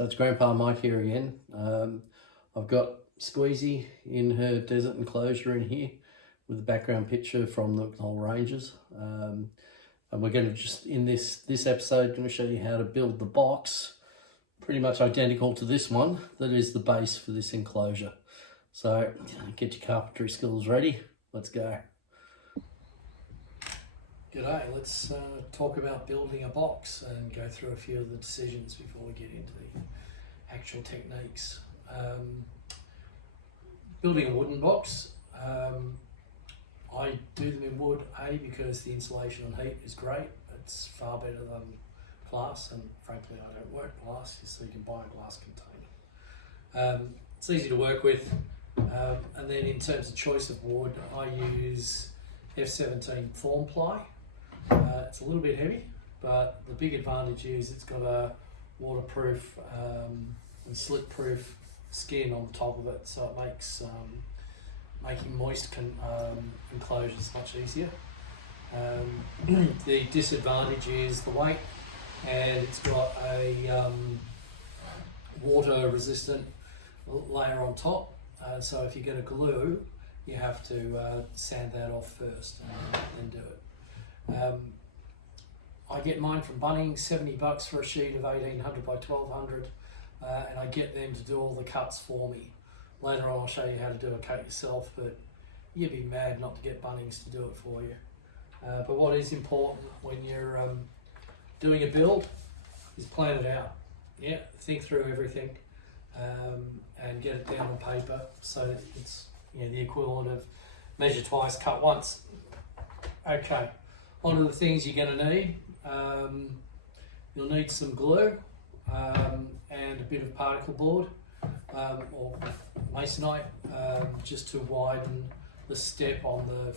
So it's Grandpa Mike here again. I've got Squeezy in her desert enclosure in here with a background picture from the whole ranges. And we're going to just, in this episode, going to show you how to build the box, pretty much identical to this one, that is the base for this enclosure. So get your carpentry skills ready. Let's go. G'day, let's talk about building a box and go through a few of the decisions before we get into the actual techniques. Building a wooden box, I do them in wood, because the insulation and heat is great. It's far better than glass, and frankly I don't work glass, so you can buy a glass container. It's easy to work with, and then in terms of choice of wood, I use F17 form ply. It's a little bit heavy, but the big advantage is it's got a waterproof and slip-proof skin on the top of it, so it makes making moist enclosures much easier. The disadvantage is the weight, and it's got a water-resistant layer on top, so if you're going to glue, you have to sand that off first and then do it. I get mine from Bunnings, $70 for a sheet of 1800 by 1200, and I get them to do all the cuts for me. Later on I'll show you how to do a cut yourself, but you'd be mad not to get Bunnings to do it for you. But what is important when you're doing a build is plan it out. Yeah, think through everything and get it down on paper so that it's the equivalent of measure twice, cut once. Okay. One of the things you're going to need, you'll need some glue and a bit of particle board or masonite just to widen the step on the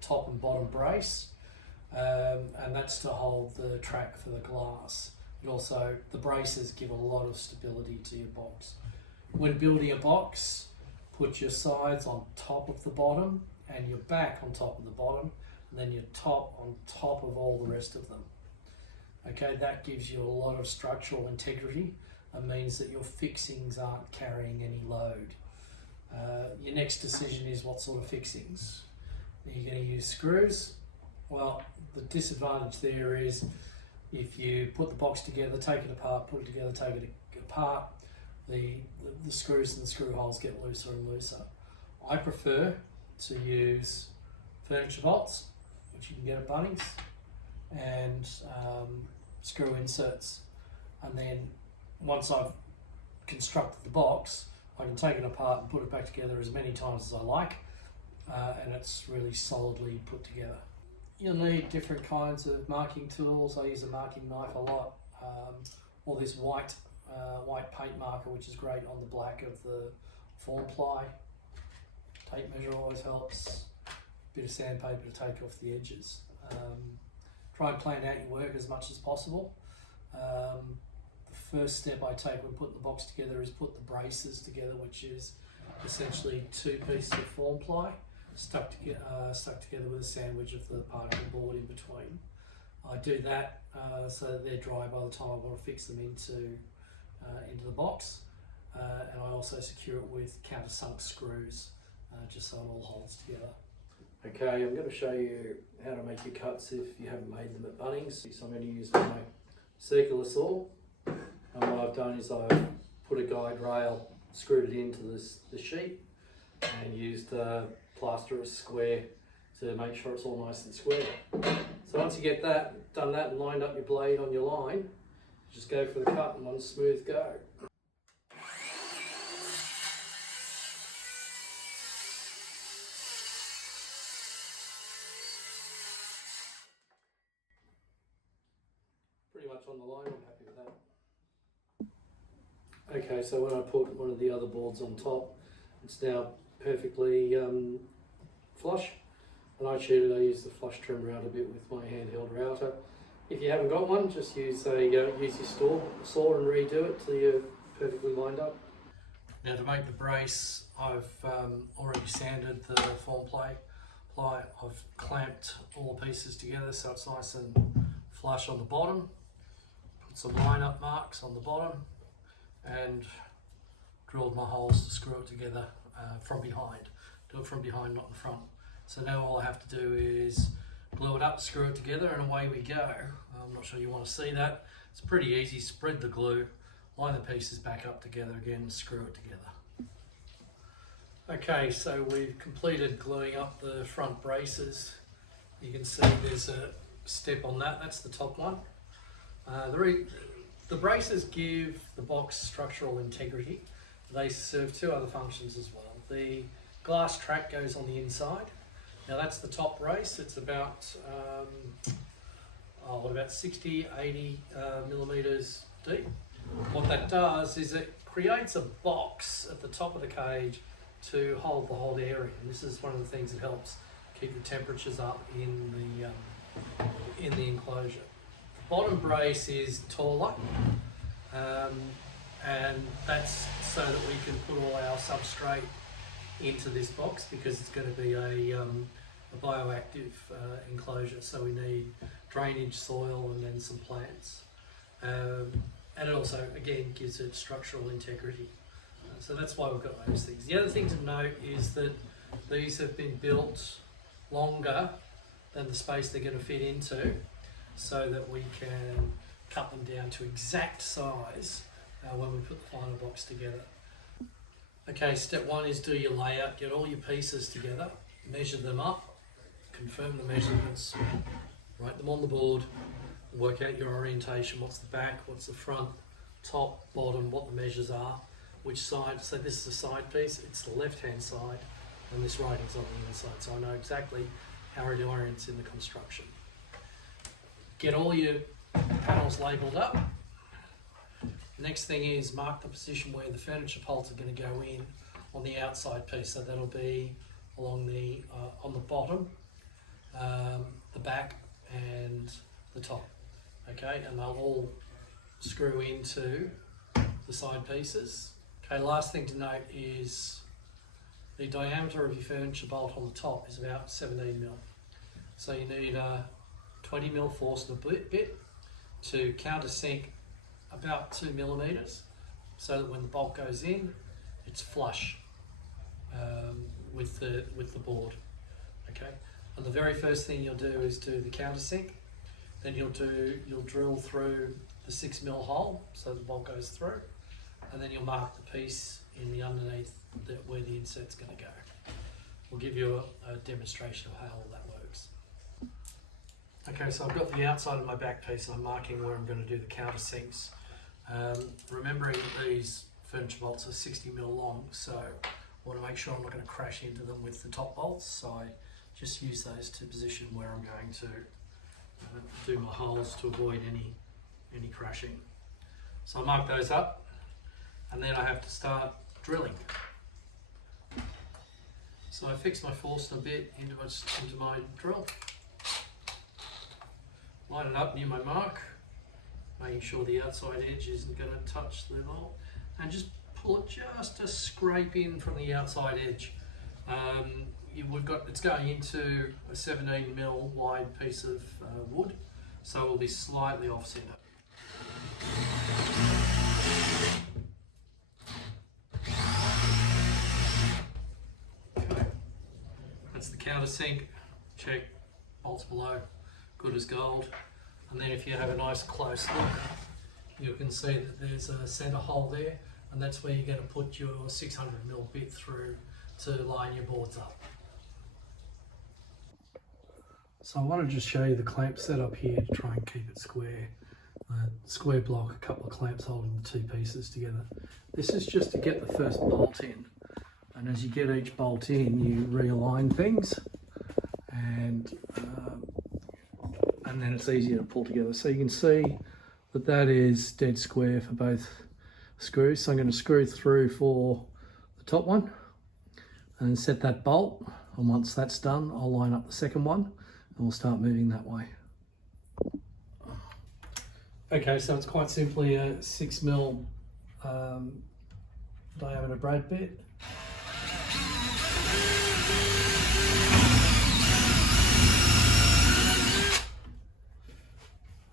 top and bottom brace, and that's to hold the track for the glass. And also the braces give a lot of stability to your box. When building a box, put your sides on top of the bottom and your back on top of the bottom, and then your top on top of all the rest of them. Okay, that gives you a lot of structural integrity and means that your fixings aren't carrying any load. Your next decision is what sort of fixings. Are you going to use screws? Well, the disadvantage there is if you put the box together, take it apart, put it together, take it apart, the screws and the screw holes get looser and looser. I prefer to use furniture bolts, which you can get at Bunnings, and screw inserts. And then once I've constructed the box, I can take it apart and put it back together as many times as I like, and it's really solidly put together. You'll need different kinds of marking tools. I use a marking knife a lot, or this white paint marker, which is great on the black of the form ply. Tape measure always helps. Bit of sandpaper to take off the edges. Try and plan out your work as much as possible. The first step I take when putting the box together is put the braces together, which is essentially two pieces of form ply stuck together with a sandwich of the particle board in between. I do that so that they're dry by the time I want to fix them into the box, and I also secure it with countersunk screws just so it all holds together. Okay, I'm going to show you how to make your cuts if you haven't made them at Bunnings. So I'm going to use my circular saw, and what I've done is I've put a guide rail, screwed it into the sheet, and used plaster a square to make sure it's all nice and square. So once you get done that and lined up your blade on your line, just go for the cut and one smooth go. Pretty much on the line, I'm happy with that. Okay, so when I put one of the other boards on top, it's now perfectly flush, and I use the flush trim router bit with my handheld router. If you haven't got one, just use your saw and redo it till you're perfectly lined up. Now to make the brace, I've already sanded the form ply. I've clamped all the pieces together so it's nice and flush on the bottom. Put some line up marks on the bottom, and drilled my holes to screw it together from behind. Do it from behind, not in front. So now all I have to do is glue it up, screw it together, and away we go. I'm not sure you want to see that. It's pretty easy. Spread the glue, line the pieces back up together again, and screw it together. Okay, so we've completed gluing up the front braces. You can see there's a step on that. That's the top one. The braces give the box structural integrity. They serve two other functions as well. The glass track goes on the inside. Now that's the top brace. It's about 60, 80 millimeters deep. What that does is it creates a box at the top of the cage to hold the hot area. And this is one of the things that helps keep the temperatures up in the enclosure. The bottom brace is taller, and that's so that we can put all our substrate into this box, because it's going to be a bioactive enclosure, so we need drainage, soil, and then some plants. And it also, again, gives it structural integrity. So that's why we've got those things. The other thing to note is that these have been built longer than the space they're going to fit into, so that we can cut them down to exact size when we put the final box together. Okay, step one is do your layout, get all your pieces together, measure them up, confirm the measurements, write them on the board, work out your orientation, what's the back, what's the front, top, bottom, what the measures are, which side. So this is a side piece, it's the left hand side, and this writing's on the inside, so I know exactly how it orients in the construction. Get all your panels labelled up. Next thing is mark the position where the furniture poles are going to go in on the outside piece. So that'll be along the on the bottom, the back, and the top. Okay, and they'll all screw into the side pieces. Okay, last thing to note is the diameter of your furniture bolt on the top is about 17 mil. So you need a 20 mil Forstner bit to countersink about 2 millimeters, so that when the bolt goes in, it's flush with the board. Okay, and the very first thing you'll do is do the countersink. Then you'll drill through the 6 mil hole so the bolt goes through, and then you'll mark the piece in the underneath where the insert's going to go. We'll give you a demonstration of how all that works. Okay, so I've got the outside of my back piece and I'm marking where I'm going to do the countersinks. Remembering that these furniture bolts are 60 mil long, so I want to make sure I'm not going to crash into them with the top bolts, so I just use those to position where I'm going to do my holes to avoid any crashing. So I mark those up, and then I have to start drilling. So I fix my Forstner bit into my drill, line it up near my mark, making sure the outside edge isn't going to touch the bolt, and just pull it just a scrape in from the outside edge. It's going into a 17 mil wide piece of wood, so it will be slightly off center. Okay, that's the countersink. Check, bolts below, good as gold. And then if you have a nice close look, you can see that there's a center hole there, and that's where you're going to put your 600 mil bit through to line your boards up. So I want to just show you the clamp setup here to try and keep it square. Square block, a couple of clamps holding the two pieces together. This is just to get the first bolt in, and as you get each bolt in, you realign things, and then it's easier to pull together. So you can see that that is dead square for both screws. So I'm going to screw through for the top one and set that bolt, and once that's done, I'll line up the second one and we'll start moving that way. Okay, so it's quite simply a 6 mil diameter brad bit.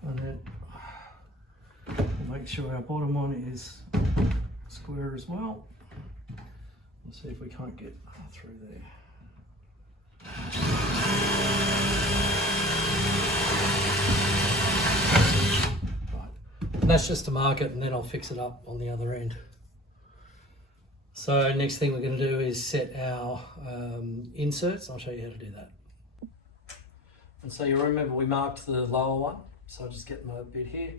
And then we'll make sure our bottom one is square as well. Let's see if we can't get through there. Right. And that's just to mark it, and then I'll fix it up on the other end. So next thing we're going to do is set our inserts. I'll show you how to do that. And so you remember we marked the lower one. So I'll just get my bit here.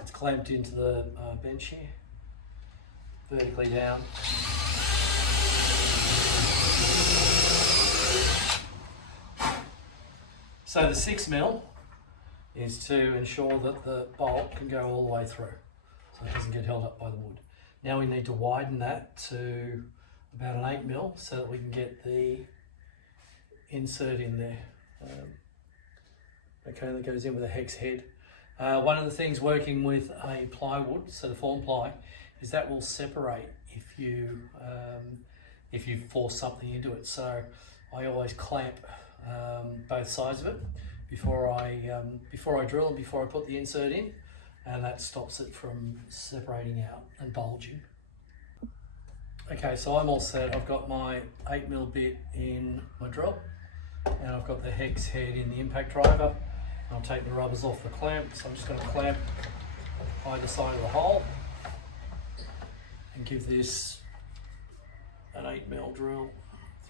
It's clamped into the bench here, vertically down. So the 6mm is to ensure that the bolt can go all the way through, so it doesn't get held up by the wood. Now we need to widen that to about an 8mm so that we can get the insert in there. Okay, that goes in with a hex head. One of the things working with a plywood, so the form ply, is that will separate if you force something into it. So I always clamp both sides of it before I drill and before I put the insert in, and that stops it from separating out and bulging. Okay, so I'm all set. I've got my 8mm bit in my drill, and I've got the hex head in the impact driver. I'll take the rubbers off the clamp, so I'm just going to clamp either side of the hole and give this an 8mm drill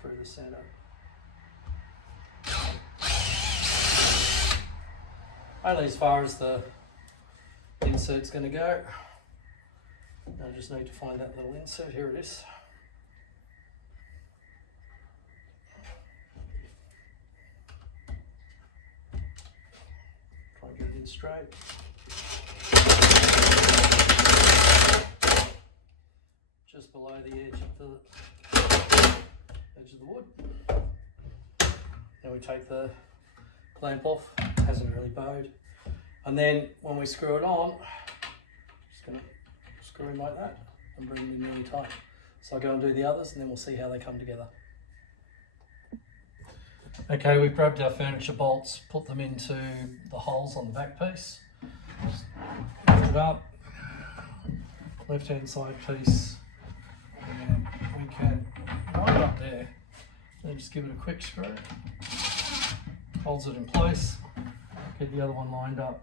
through the centre. Only as far as the insert's going to go. I just need to find that little insert. Here it is. Try and get it in straight. Just below the edge of the wood. Then we take the clamp off. Hasn't really bowed. And then when we screw it on, just going to screw in like that and bring them in really tight. So I'll go and do the others and then we'll see how they come together. Okay, we've grabbed our furniture bolts, put them into the holes on the back piece. Just lift it up, left hand side piece, and we can line it up there. Then just give it a quick screw, holds it in place, get the other one lined up.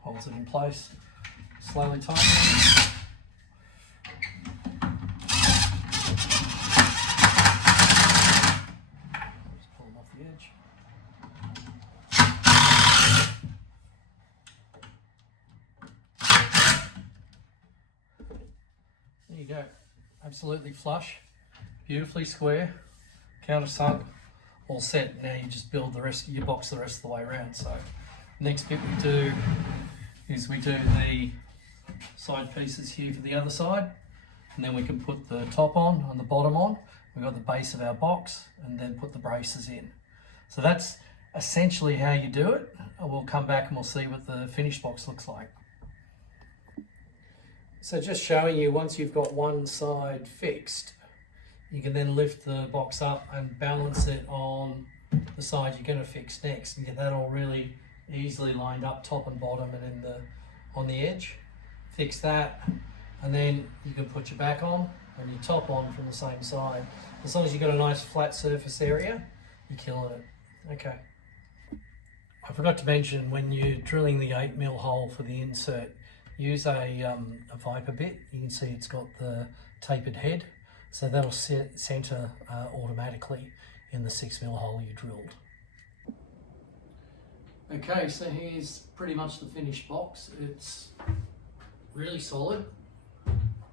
Holds it in place, slowly tighten it. Just pull them off the edge. There you go, absolutely flush, beautifully square, countersunk, all set. Now you just build the rest, you box the rest of the way around. So next bit we do is we do the side pieces here for the other side, and then we can put the top on and the bottom on. We've got the base of our box and then put the braces in. So that's essentially how you do it. We'll come back and we'll see what the finished box looks like. So just showing you, once you've got one side fixed, you can then lift the box up and balance it on the side you're going to fix next and get that all really easily lined up, top and bottom, and on the edge. Fix that, and then you can put your back on and your top on from the same side. As long as you've got a nice flat surface area, you're killing it. Okay. I forgot to mention, when you're drilling the 8mm hole for the insert, use a Viper bit. You can see it's got the tapered head, so that'll center automatically in the 6mm hole you drilled. Okay, so here's pretty much the finished box. It's really solid.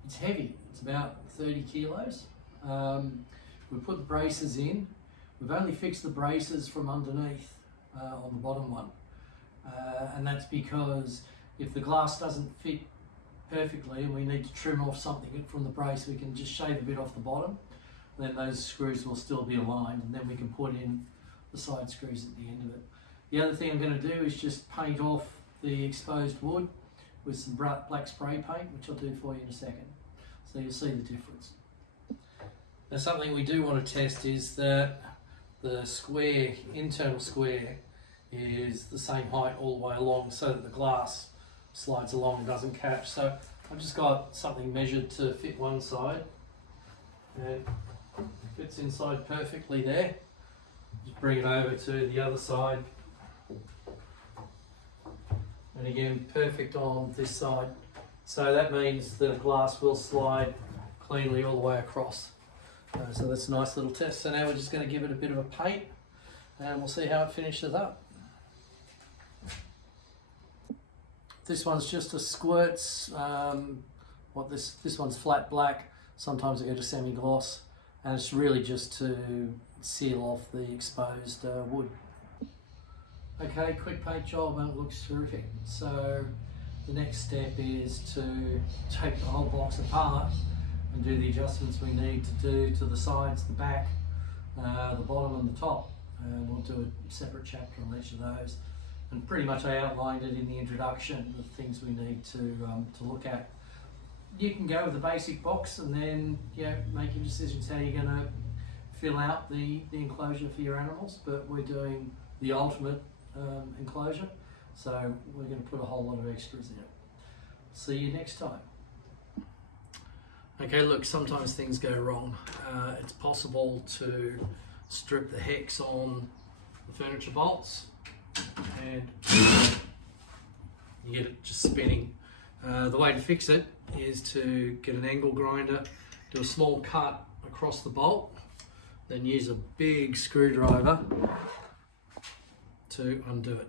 It's heavy. It's about 30 kilos. We put the braces in. We've only fixed the braces from underneath on the bottom one. And that's because if the glass doesn't fit perfectly and we need to trim off something from the brace, we can just shave a bit off the bottom. And then those screws will still be aligned, and then we can put in the side screws at the end of it. The other thing I'm going to do is just paint off the exposed wood with some black spray paint, which I'll do for you in a second. So you'll see the difference. Now, something we do want to test is that the square, internal square, is the same height all the way along so that the glass slides along and doesn't catch. So I've just got something measured to fit one side, and fits inside perfectly there. Just bring it over to the other side, and again perfect on this side. So that means that a glass will slide cleanly all the way across. So that's a nice little test. So now we're just going to give it a bit of a paint, and we'll see how it finishes up. This one's just a squirts. This one's flat black. Sometimes I go to semi-gloss, and it's really just to seal off the exposed wood. Okay, quick paint job, and it looks terrific. So the next step is to take the whole box apart and do the adjustments we need to do to the sides, the back, the bottom and the top. And we'll do a separate chapter on each of those. And pretty much I outlined it in the introduction, the things we need to look at. You can go with the basic box and then make your decisions how you're going to fill out the enclosure for your animals, but we're doing the ultimate enclosure, so we're going to put a whole lot of extras in it. See you next time. Okay, look, sometimes things go wrong. It's possible to strip the hex on the furniture bolts and you get it just spinning. The way to fix it is to get an angle grinder, do a small cut across the bolt, then use a big screwdriver to undo it.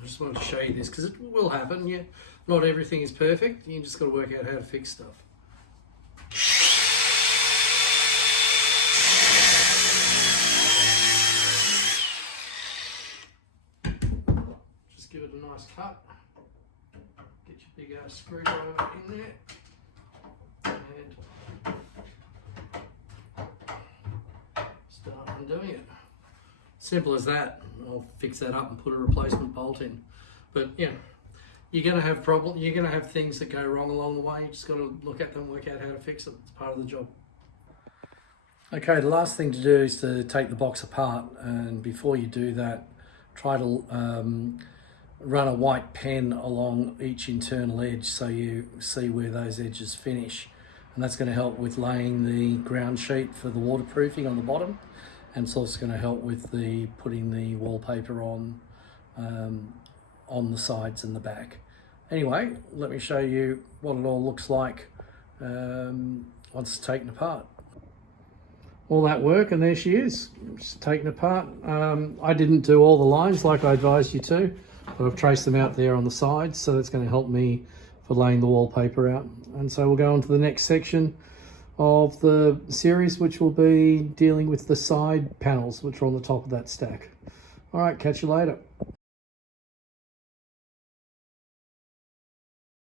I just wanted to show you this because it will happen. Not everything is perfect. You just got to work out how to fix stuff. Just give it a nice cut. Get your big screwdriver in there and start undoing it. Simple as that. I'll fix that up and put a replacement bolt in. But you're going to have problems. You're going to have things that go wrong along the way. You just got to look at them and work out how to fix it. It's part of the job. Okay, the last thing to do is to take the box apart, and before you do that, try to run a white pen along each internal edge so you see where those edges finish, and that's going to help with laying the ground sheet for the waterproofing on the bottom, and it's also going to help with putting the wallpaper on the sides and the back. Anyway, let me show you what it all looks like once it's taken apart. All that work, and there she is, just taken apart. I didn't do all the lines like I advised you to, but I've traced them out there on the sides, so that's going to help me for laying the wallpaper out. And so we'll go on to the next section of the series, which will be dealing with the side panels, which are on the top of that stack. All right, catch you later.